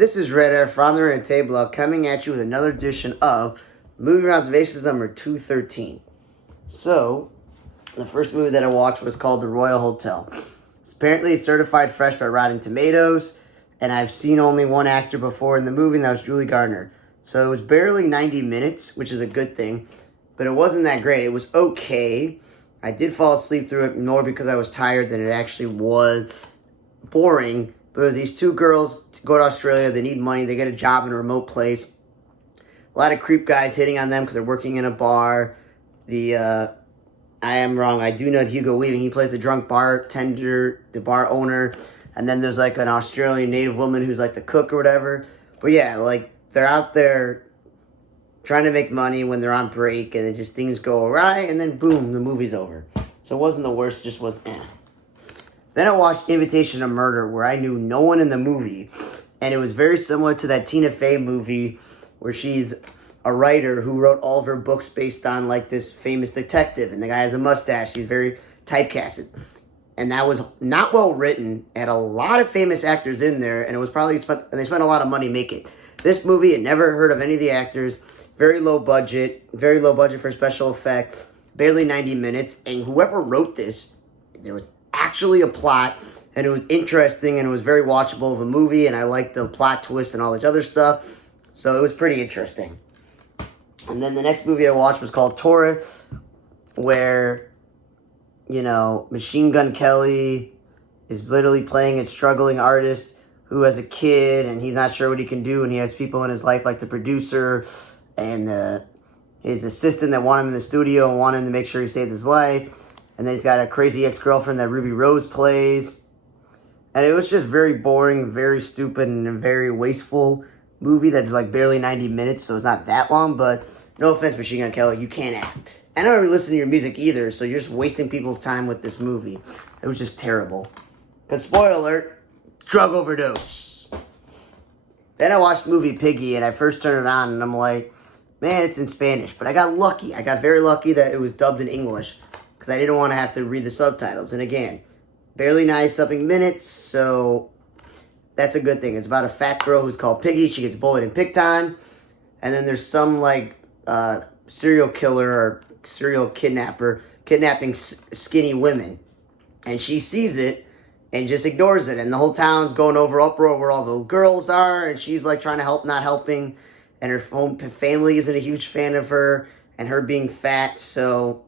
This is Red Air from the Red Table coming at you with another edition of Movie Observations number 213. So, the first movie that I watched was called The Royal Hotel. Apparently, it's certified fresh by Rotten Tomatoes, and I've seen only one actor before in the movie, and that was Julie Gardner. So, it was barely 90 minutes, which is a good thing, but it wasn't that great. It was okay. I did fall asleep through it more because I was tired than it actually was boring. But these two girls go to Australia, they need money, they get a job in a remote place. A lot of creep guys hitting on them because they're working in a bar. I am wrong, I do know Hugo Weaving. He plays the drunk bartender, the bar owner. And then there's like an Australian native woman who's like the cook or whatever. But yeah, like they're out there trying to make money when they're on break. And it just things go awry. And then boom, the movie's over. So it wasn't the worst, it just was eh. Then I watched Invitation to Murder, where I knew no one in the movie. And it was very similar to that Tina Fey movie where she's a writer who wrote all of her books based on like this famous detective. And the guy has a mustache. He's very typecasted. And that was not well written. It had a lot of famous actors in there. And it was probably, and they spent a lot of money making it. This movie, I never heard of any of the actors. Very low budget for special effects. Barely 90 minutes. And whoever wrote this, there was actually a plot, and it was interesting, and it was very watchable of a movie, and I liked the plot twist and all this other stuff, so it was pretty interesting. And then the next movie I watched was called Taurus, where, you know, Machine Gun Kelly is literally playing a struggling artist who has a kid, and he's not sure what he can do, and he has people in his life like the producer, and his assistant that want him in the studio and want him to make sure he saved his life. And then he's got a crazy ex-girlfriend that Ruby Rose plays. And it was just very boring, very stupid, and a very wasteful movie that's like barely 90 minutes, so it's not that long. But no offense, Machine Gun Kelly, you can't act. I don't really listen to your music either, so you're just wasting people's time with this movie. It was just terrible. But spoiler alert, drug overdose. Then I watched the movie Piggy, and I first turned it on, and I'm like, man, it's in Spanish. But I got lucky. I got very lucky that it was dubbed in English, because I didn't want to have to read the subtitles. And again, barely 90-something minutes, so that's a good thing. It's about a fat girl who's called Piggy. She gets bullied and picked on. And then there's some, like, serial killer or serial kidnapper kidnapping skinny women. And she sees it and just ignores it. And the whole town's going over uproar where all the girls are. And she's, like, trying to help, not helping. And her home family isn't a huge fan of her. And her being fat, so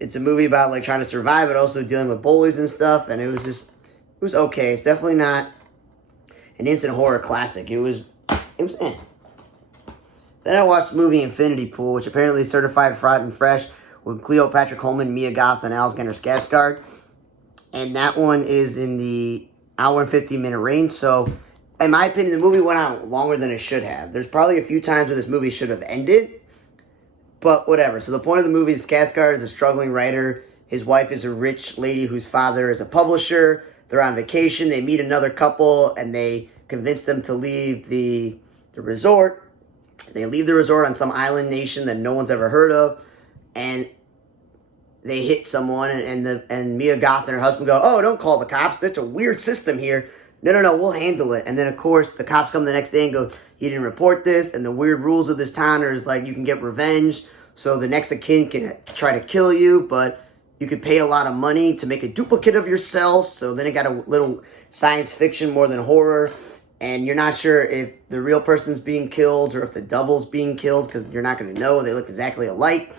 it's a movie about like trying to survive, but also dealing with bullies and stuff. And it was okay. It's definitely not an instant horror classic. It was eh. Then I watched the movie Infinity Pool, which apparently is certified fried and fresh, with Cleopatra Coleman, Mia Goth, and Alexander Skarsgård. And that one is in the hour and 50-minute range. So, in my opinion, the movie went on longer than it should have. There's probably a few times where this movie should have ended. But whatever. So the point of the movie is Skarsgård is a struggling writer. His wife is a rich lady whose father is a publisher. They're on vacation. They meet another couple, and they convince them to leave the resort. They leave the resort on some island nation that no one's ever heard of, and they hit someone, and Mia Goth and her husband go, "Oh, don't call the cops. That's a weird system here. No, we'll handle it." And then, of course, the cops come the next day and go, "You didn't report this," and the weird rules of this town is like you can get revenge, so the next of kin can try to kill you, but you could pay a lot of money to make a duplicate of yourself. So then it got a little science fiction more than horror, and you're not sure if the real person's being killed or if the double's being killed, because you're not going to know. They look exactly alike.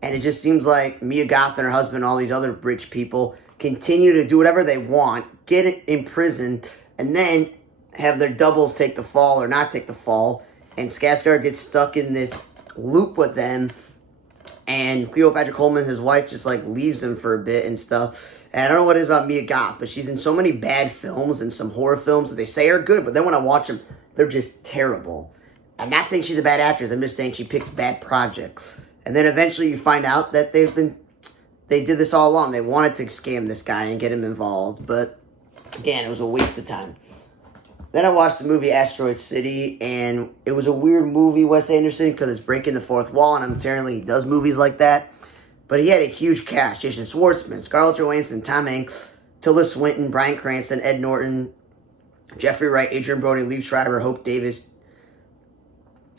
And it just seems like Mia Goth and her husband and all these other rich people continue to do whatever they want, get in prison, and then have their doubles take the fall or not take the fall. And Skarsgård gets stuck in this loop with them. And Cleopatra Coleman, his wife, just like leaves him for a bit and stuff. And I don't know what it is about Mia Goth, but she's in so many bad films and some horror films that they say are good. But then when I watch them, they're just terrible. I'm not saying she's a bad actress. I'm just saying she picks bad projects. And then eventually you find out that they did this all along. They wanted to scam this guy and get him involved. But again, it was a waste of time. Then I watched the movie Asteroid City, and it was a weird movie, Wes Anderson, because it's breaking the fourth wall, and apparently he does movies like that. But he had a huge cast. Jason Schwartzman, Scarlett Johansson, Tom Hanks, Tilda Swinton, Bryan Cranston, Ed Norton, Jeffrey Wright, Adrian Brody, Liev Schreiber, Hope Davis,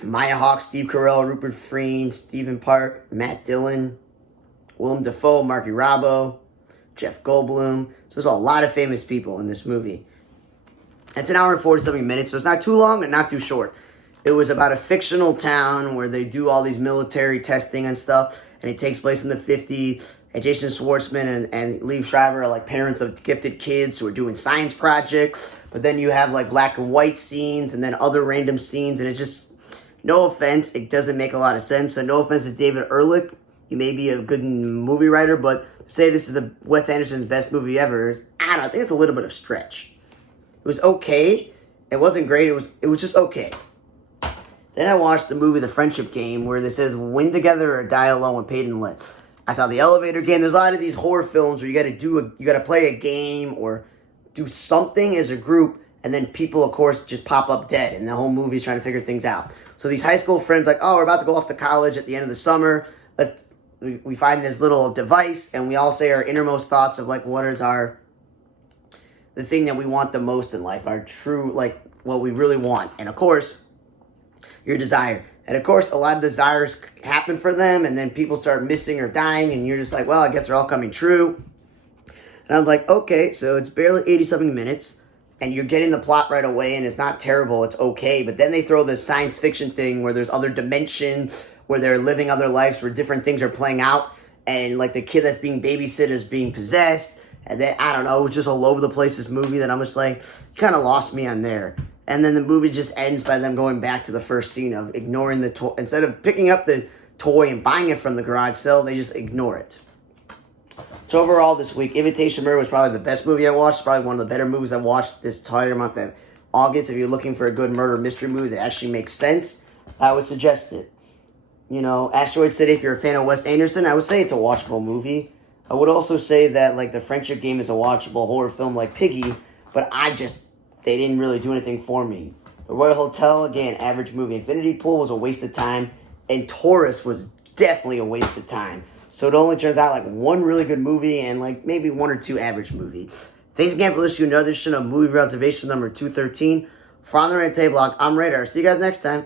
Maya Hawke, Steve Carell, Rupert Friend, Stephen Park, Matt Dillon, Willem Dafoe, Marky Rabo, Jeff Goldblum. So there's a lot of famous people in this movie. It's an hour and 40-something minutes, so it's not too long and not too short. It was about a fictional town where they do all these military testing and stuff, and it takes place in the 50s. And Jason Schwartzman and Liev Schreiber are like parents of gifted kids who are doing science projects. But then you have like black and white scenes and then other random scenes, and it just, no offense, it doesn't make a lot of sense. So no offense to David Ehrlich. He may be a good movie writer, but say this is the Wes Anderson's best movie ever, I don't know, I think it's a little bit of stretch. It was okay. It wasn't great. It was just okay. Then I watched the movie The Friendship Game, where it says win together or die alone with Peyton List. I saw The Elevator Game. There's a lot of these horror films where you got to play a game or do something as a group, and then people, of course, just pop up dead, and the whole movie's trying to figure things out. So these high school friends, like, oh, we're about to go off to college at the end of the summer. We find this little device, and we all say our innermost thoughts of, like, what is the thing that we want the most in life, our true, like, what we really want. And, of course, your desire. And, of course, a lot of desires happen for them, and then people start missing or dying, and you're just like, well, I guess they're all coming true. And I'm like, okay, so it's barely 80-something minutes, and you're getting the plot right away, and it's not terrible, it's okay. But then they throw this science fiction thing where there's other dimensions, where they're living other lives where different things are playing out, and like the kid that's being babysitted is being possessed, and then, I don't know, it was just all over the place, this movie, that I'm just like, you kind of lost me on there. And then the movie just ends by them going back to the first scene of ignoring the toy. Instead of picking up the toy and buying it from the garage sale, they just ignore it. So overall this week, Imitation Murder was probably the best movie I watched, probably one of the better movies I watched this entire month of August. If you're looking for a good murder mystery movie that actually makes sense, I would suggest it. You know, Asteroid City, if you're a fan of Wes Anderson, I would say it's a watchable movie. I would also say that, like, The Friendship Game is a watchable horror film like Piggy, but they didn't really do anything for me. The Royal Hotel, again, average movie. Infinity Pool was a waste of time, and Taurus was definitely a waste of time. So it only turns out like one really good movie and like maybe one or two average movies. Thanks again for listening to another edition of Movie Observation number 213. For On the Red Table, I'm Radar. See you guys next time.